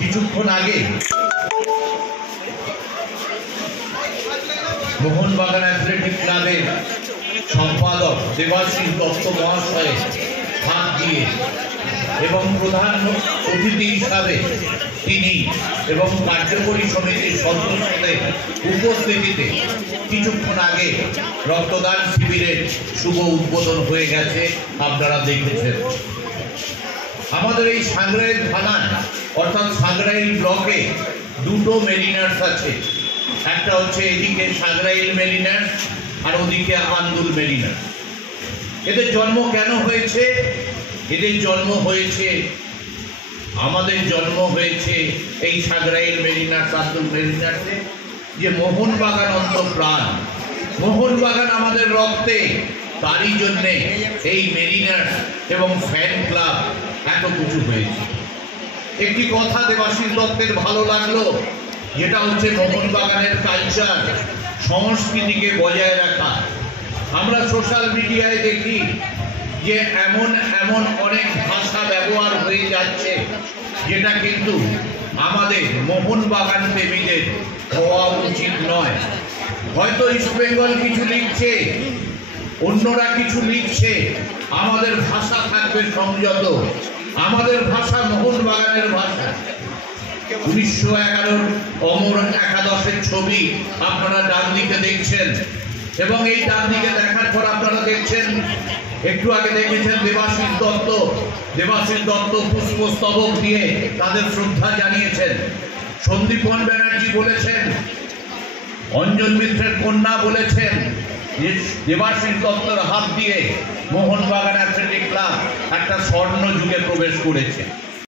কিছুক্ষণ আগে মোহনবাগান অ্যাথলেটিক ক্লাবের সম্পাদক দেবাশিস দত্ত মহাশয়ের হাত দিয়ে এবং প্রধান অতিথি হিসাবে তিনি এবং কার্যকরী সমিতির সদস্যদের উপস্থিতিতে কিছুক্ষণ আগে রক্তদান শিবিরের শুভ উদ্বোধন হয়ে গেছে। আপনারা দেখেছেন আমাদের এই সাঁকরাইল থানার অর্থাৎ সাঁকরাইল ব্লকে দুটো মেরিনার্স আছে। একটা হচ্ছে এদিকে সাঁকরাইল মেরিনার্স আর ওদিকে আন্দুল মেরিনার্স। এদের জন্ম কেন হয়েছে? এদের জন্ম হয়েছে, আমাদের জন্ম হয়েছে এই সাঁকরাইল মেরিনার্স আন্দুল মেরিনার্সে, যে মোহনবাগান অন্তঃপ্রাণ, মোহনবাগান আমাদের রক্তে। তারই জন্যে এই মেরিনার্স এবং ফ্যান ক্লাব এত কিছু হয়েছে। একটি কথা দেবাশিস দত্তের ভালো লাগলো, যেটা হচ্ছে মোহনবাগানের কালচার, সংস্কৃতিকে বজায় রাখা। আমরা সোশ্যাল মিডিয়ায় দেখি যে এমন এমন অনেক ভাষা ব্যবহার হয়ে যাচ্ছে যেটা কিন্তু আমাদের মোহনবাগান প্রেমীদের হওয়া উচিত নয়। হয়তো ইস্ট বেঙ্গল কিছু লিখছে, অন্যরা কিছু লিখছে, আমাদের ভাষা থাকবে সংযত। আমাদের ভাষা মোহনবাগানের ভাষা। 1911 অমর একাদশের ছবি আপনারা ডান দিকে দেখছেন, এবং এই ডান দিকে দেখার পর আপনারা দেখছেন, একটু আগে দেখেছেন দেবাশিস দত্ত পুষ্পস্তবক দিয়ে তাদের শ্রদ্ধা জানিয়েছেন। সন্দীপন ব্যানার্জি বলেছেন, অঞ্জন মিত্রের কন্যা বলেছেন যে দেবাশিস দত্তর হাত দিয়ে মোহনবাগান অ্যাথলেটিক ক্লাব একটা স্বর্ণ যুগে প্রবেশ করেছে।